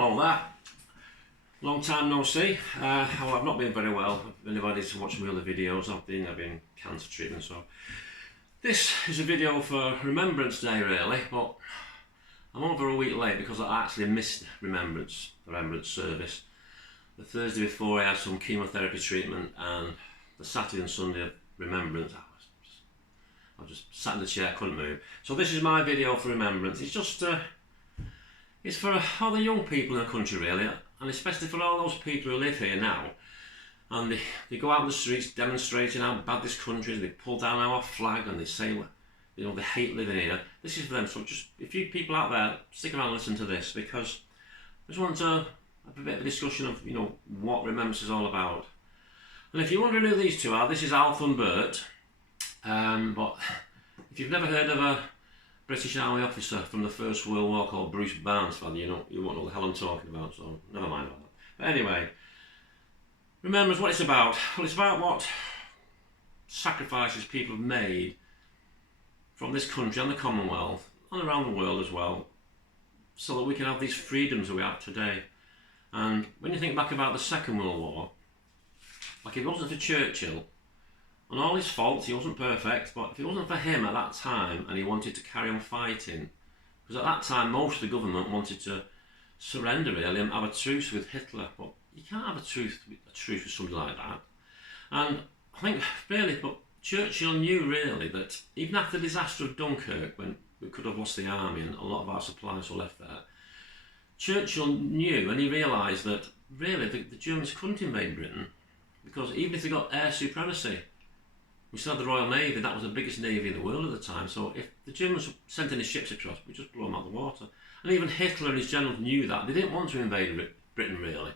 Hello there. Long time no see. Well, I've not been very well. If anybody's watched my other videos, I've been cancer treatment. So this is a video for Remembrance Day, really. But I'm over a week late because I actually missed the Remembrance service. The Thursday before, I had some chemotherapy treatment, and the Saturday and Sunday of Remembrance, I just sat in the chair, couldn't move. So this is my video for Remembrance. It's just it's for all the young people in the country, really, and especially for all those people who live here now. And they go out in the streets demonstrating how bad this country is. They pull down our flag and they say, you know, they hate living here. This is for them. So just if you people out there, stick around and listen to this, because I just want to have a bit of a discussion of, you know, what Remembrance is all about. And if you're wondering who these two are, this is Alf and Bert. But if you've never heard of a British Army officer from the First World War called Bruce Barnesford, you won't know what the hell I'm talking about, so never mind about that. But anyway, Remembrance, what it's about? Well, it's about what sacrifices people have made from this country and the Commonwealth and around the world as well, so that we can have these freedoms that we have today. And when you think back about the Second World War, like, if it wasn't for Churchill, and all his faults, he wasn't perfect, but if it wasn't for him at that time and he wanted to carry on fighting, because at that time most of the government wanted to surrender, really, and have a truce with Hitler, but you can't have a truce with somebody like that. And I think, really, but Churchill knew, really, that even after the disaster of Dunkirk, when we could have lost the army and a lot of our supplies were left there, Churchill knew, and he realised that, really, the Germans couldn't invade Britain, because even if they got air supremacy, we still had the Royal Navy. That was the biggest navy in the world at the time. So if the Germans sent any ships across, we just blow them out of the water. And even Hitler and his generals knew that. They didn't want to invade Britain, really.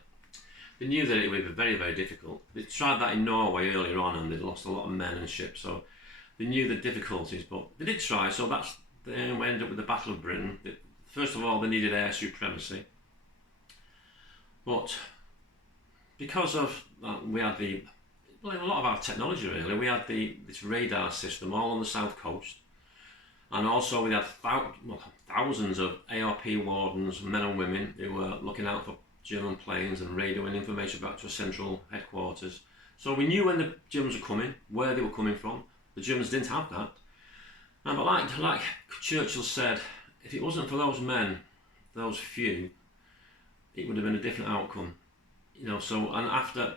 They knew that it would be very, very difficult. They tried that in Norway earlier on, and they'd lost a lot of men and ships. So they knew the difficulties, but they did try. So they ended up with the Battle of Britain. First of all, they needed air supremacy. But because of that, we had a lot of our technology, really. We had this radar system all on the south coast, and also we had thousands of ARP wardens, men and women, who were looking out for German planes and radioing information back to a central headquarters. So we knew when the Germans were coming, where they were coming from. The Germans didn't have that. And but like Churchill said, if it wasn't for those men, those few, it would have been a different outcome. You know. So, and after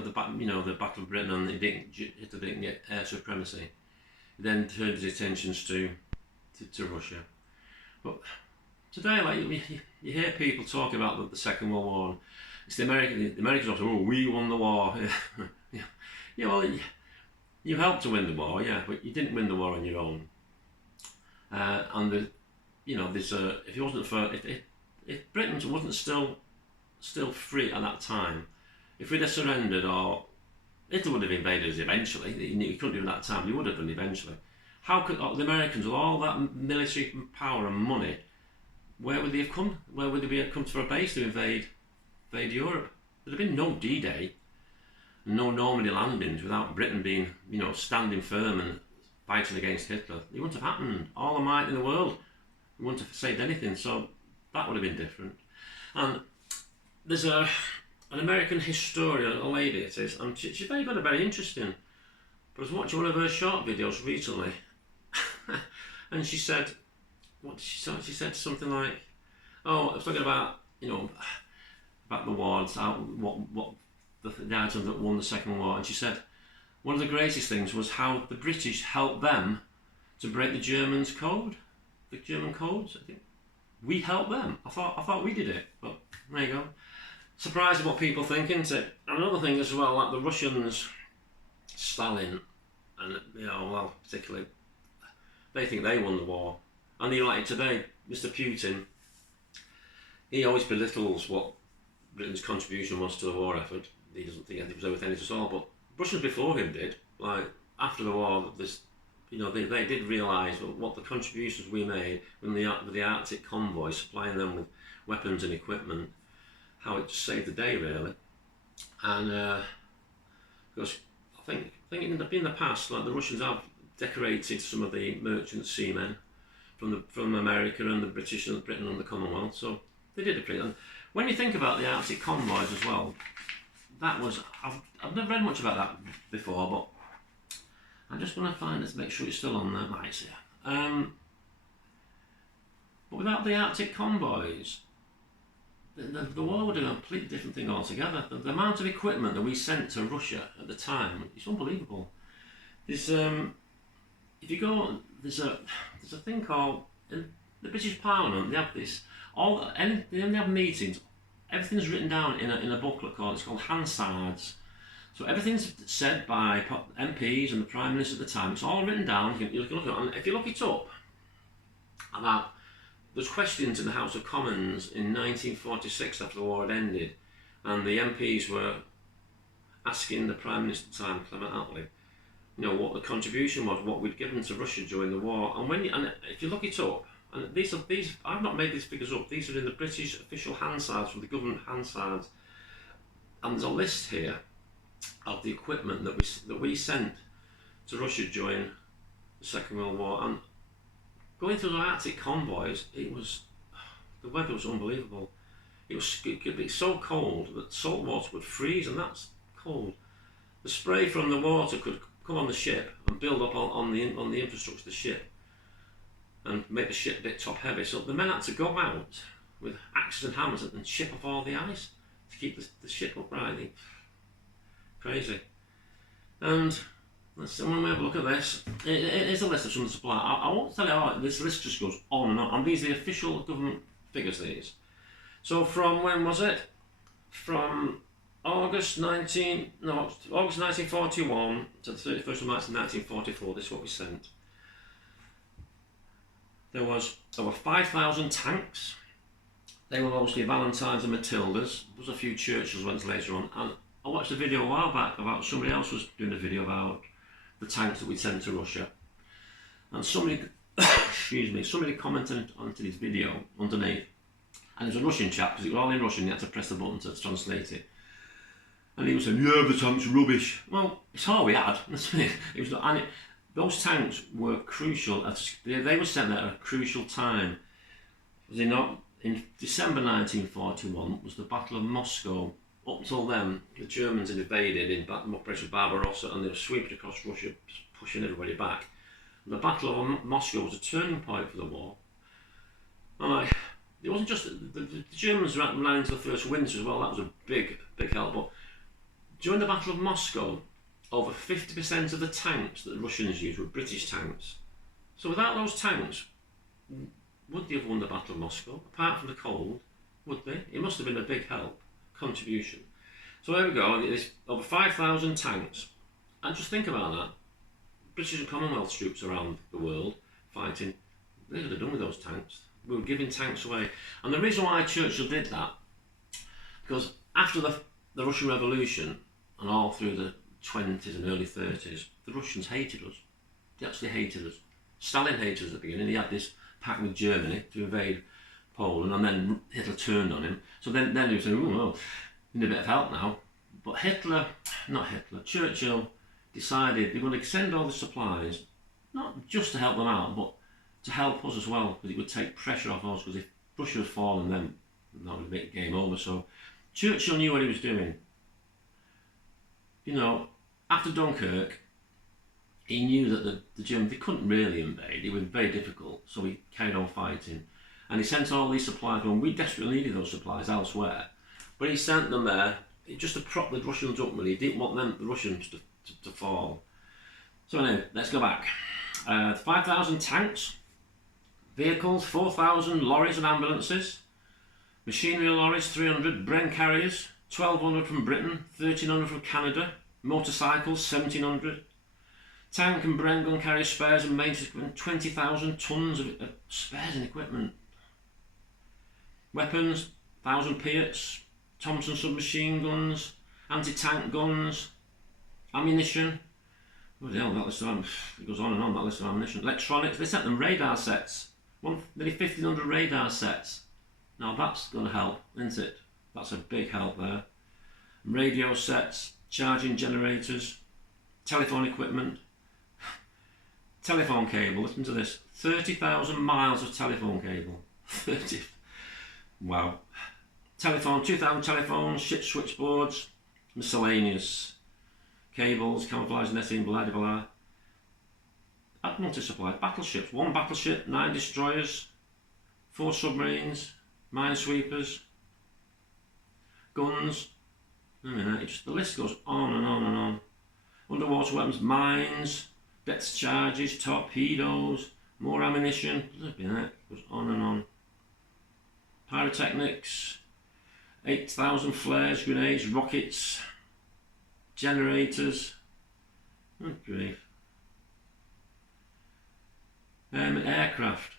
the Battle of Britain, and Hitler didn't get air supremacy, he then turned his attentions to Russia. But today, like, you hear people talk about the Second World War, and it's the Americans also, oh, we won the war. Yeah, well, you helped to win the war, yeah, but you didn't win the war on your own. And there's if it wasn't for if Britain wasn't still free at that time, if we'd have surrendered, or Hitler would have invaded us eventually. He couldn't do it at that time, but he would have done eventually. How could the Americans, with all that military power and money, where would they have come? Where would they have come for a base to invade Europe? There'd have been no D-Day, no Normandy landings without Britain being, standing firm and fighting against Hitler. It wouldn't have happened. All the might in the world, we wouldn't have saved anything. So that would have been different. And there's an American historian, a lady it is, and she's very good and very interesting. But I was watching one of her short videos recently, and she said, what did she say? She said something like, "Oh, I was talking about, about the wars, what the items that won the Second War," and she said one of the greatest things was how the British helped them to break the German codes. I think we helped them. I thought we did it, but there you go. Surprising what people think, isn't it? And another thing as well, like the Russians, Stalin, and particularly, they think they won the war. And like today, Mr. Putin, he always belittles what Britain's contribution was to the war effort. He doesn't think it was everything at all. But Russians before him did. Like after the war, they did realise what the contributions we made with the Arctic convoy, supplying them with weapons and equipment, how it just saved the day, really. And because I think in the past, like, the Russians have decorated some of the merchant seamen from America and the British and Britain and the Commonwealth, so they did a pretty. And when you think about the Arctic convoys as well, that was, I've never read much about that before, but I just want to find this, make sure it's still on there. Right, it's here. But without the Arctic convoys, the war would have been a completely different thing altogether. The amount of equipment that we sent to Russia at the time is unbelievable. There's if you go, there's a thing called, in the British Parliament. They have this they have meetings. Everything's written down in a booklet it's called Hansards. So everything's said by MPs and the Prime Minister at the time. It's all written down. You can look at it, and if you look it up, about there's questions in the House of Commons in 1946 after the war had ended, and the MPs were asking the Prime Minister at the time, Clement Attlee, what the contribution was, what we'd given to Russia during the war. And if you look it up, and these I've not made these figures up. These are in the British official Hansards from the government Hansards, and there's a list here of the equipment that we sent to Russia during the Second World War. And going through the Arctic convoys, the weather was unbelievable. It could be so cold that salt water would freeze, and that's cold. The spray from the water could come on the ship and build up on the infrastructure of the ship and make the ship a bit top heavy. So the men had to go out with axes and hammers and chip off all the ice to keep the ship upright. Crazy. And when we have a look at this, it is a list of some of the suppliers. I won't tell you how this list just goes on and on. And these are the official government figures, these. So from when was it? From August 1941 to the 31st of March 1944, this is what we sent. There were 5,000 tanks. They were mostly Valentines and Matildas. There was a few Churchills ones later on. And I watched a video a while back about somebody else was doing a video about the tanks that we'd sent to Russia. And somebody, somebody commented onto this video underneath. And it was a Russian chap, because it was all in Russian, you had to press the button to translate it. And he was saying, yeah, the tank's rubbish. Well, it's all we had. Those tanks were crucial. They were sent there at a crucial time. Was it not? In December 1941 was the Battle of Moscow. Up till then, the Germans had invaded in Operation Barbarossa, and they were sweeping across Russia, pushing everybody back. And the Battle of Moscow was a turning point for the war. And it wasn't just the Germans ran into the first winter as well. That was a big help. But during the Battle of Moscow, over 50% of the tanks that the Russians used were British tanks. So without those tanks, would they have won the Battle of Moscow? Apart from the cold, would they? It must have been a big help, contribution. So there we go, there's over 5,000 tanks. And just think about that. British and Commonwealth troops around the world fighting, they could have done with those tanks. We were giving tanks away. And the reason why Churchill did that, because after the Russian Revolution and all through the 20s and early 30s, the Russians hated us. They actually hated us. Stalin hated us at the beginning. He had this pact with Germany to invade Poland, and then Hitler turned on him. So then he was saying, oh, well, we need a bit of help now. But Churchill decided they were going to send all the supplies, not just to help them out, but to help us as well, because it would take pressure off us, because if Russia had fallen, then that would make the game over. So Churchill knew what he was doing. After Dunkirk, he knew that the Germans, they couldn't really invade. It was very difficult, so he carried on fighting. And he sent all these supplies, and we desperately needed those supplies elsewhere. But he sent them there just to prop the Russians up, really. He didn't want the Russians to fall. So anyway, let's go back. 5,000 tanks, vehicles, 4,000 lorries and ambulances, machinery lorries, 300, Bren carriers, 1,200 from Britain, 1,300 from Canada, motorcycles, 1,700, tank and Bren gun carriers, spares and maintenance equipment, 20,000 tonnes of spares and equipment. Weapons, 1,000 Piats, Thompson submachine guns, anti-tank guns, ammunition. Oh hell, that list of it goes on and on, that list of ammunition. Electronics, they sent them radar sets, nearly 1,500 radar sets. Now that's going to help, isn't it? That's a big help there. Radio sets, charging generators, telephone equipment, telephone cable, listen to this, 30,000 miles of telephone cable. 30. Wow. Telephone, 2,000 telephones, ship switchboards, miscellaneous cables, camouflage netting, blah blah blah. Admiralty supplied battleships, 1 battleship, 9 destroyers, 4 submarines, minesweepers, guns. I mean, the list goes on and on and on. Underwater weapons, mines, depth charges, torpedoes, more ammunition. It goes on and on. Pyrotechnics, 8,000 flares, grenades, rockets, generators. Oh, grief. Aircraft.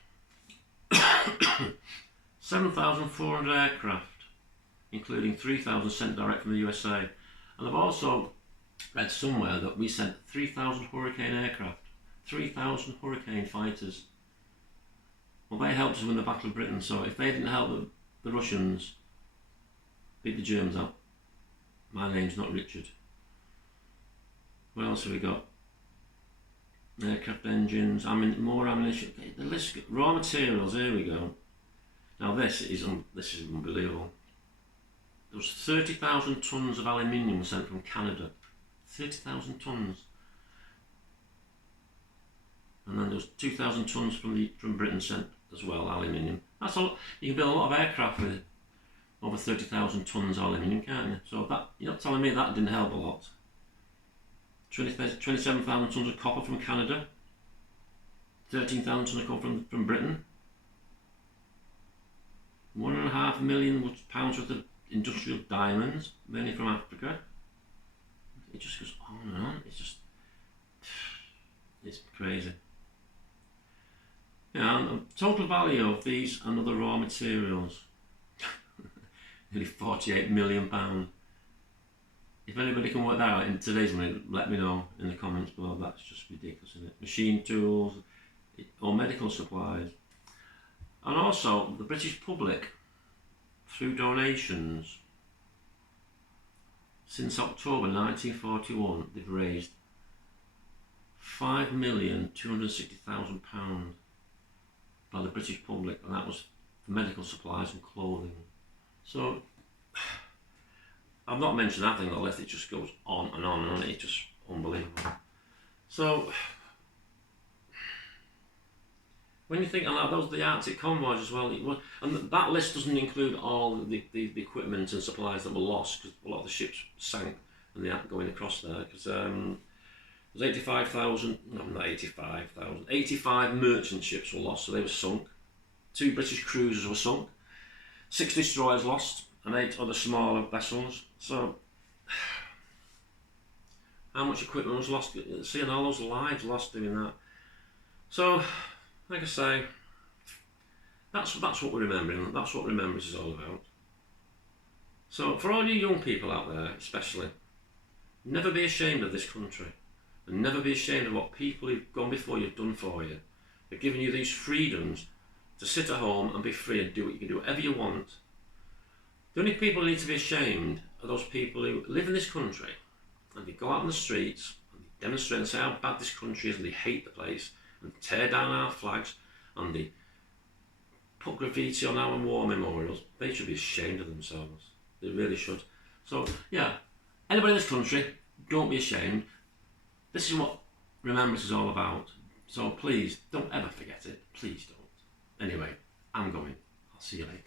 7,400 aircraft, including 3,000 sent direct from the USA. And I've also read somewhere that we sent 3,000 Hurricane aircraft, 3,000 Hurricane fighters. Well, they helped us win the Battle of Britain, so if they didn't help the Russians beat the Germans up, my name's not Richard. What else have we got? Aircraft engines, more ammunition, the list, raw materials, here we go. Now this is unbelievable. There was 30,000 tonnes of aluminium sent from Canada. 30,000 tonnes. And then there was 2,000 tonnes from Britain sent as well, aluminium. That's all. You can build a lot of aircraft with over 30,000 tonnes of aluminium, can't you? So that, you're not telling me that didn't help a lot. 27,000 tonnes of copper from Canada. 13,000 tonnes of copper from Britain. 1.5 million pounds worth of industrial diamonds, mainly from Africa. It just goes on and on. It's crazy. Yeah, and the total value of these and other raw materials, nearly £48 million. If anybody can work that out in today's money, let me know in the comments below. That's just ridiculous, isn't it? Machine tools, or medical supplies. And also, the British public, through donations, since October 1941, they've raised £5,260,000 by the British public, and that was for medical supplies and clothing. So, I've not mentioned that thing on the list, it just goes on and on and on, it's just unbelievable. So, when you think, and that was the Arctic convoys as well, and that list doesn't include all the equipment and supplies that were lost, because a lot of the ships sank and they aren't going across there, because there's 85 merchant ships were lost, so they were sunk. 2 British cruisers were sunk, 6 destroyers lost, and 8 other smaller vessels. So, how much equipment was lost? Seeing all those lives lost doing that. So, like I say, that's what we're remembering. That's what remembrance is all about. So, for all you young people out there, especially, never be ashamed of this country, and never be ashamed of what people who've gone before you have done for you. They're giving you these freedoms to sit at home and be free and do what you can do, whatever you want. The only people who need to be ashamed are those people who live in this country and they go out on the streets and they demonstrate and say how bad this country is, and they hate the place and tear down our flags and they put graffiti on our war memorials. They should be ashamed of themselves. They really should. So yeah, anybody in this country, don't be ashamed. This is what remembrance is all about. So please don't ever forget it. Please don't. Anyway, I'm going. I'll see you later.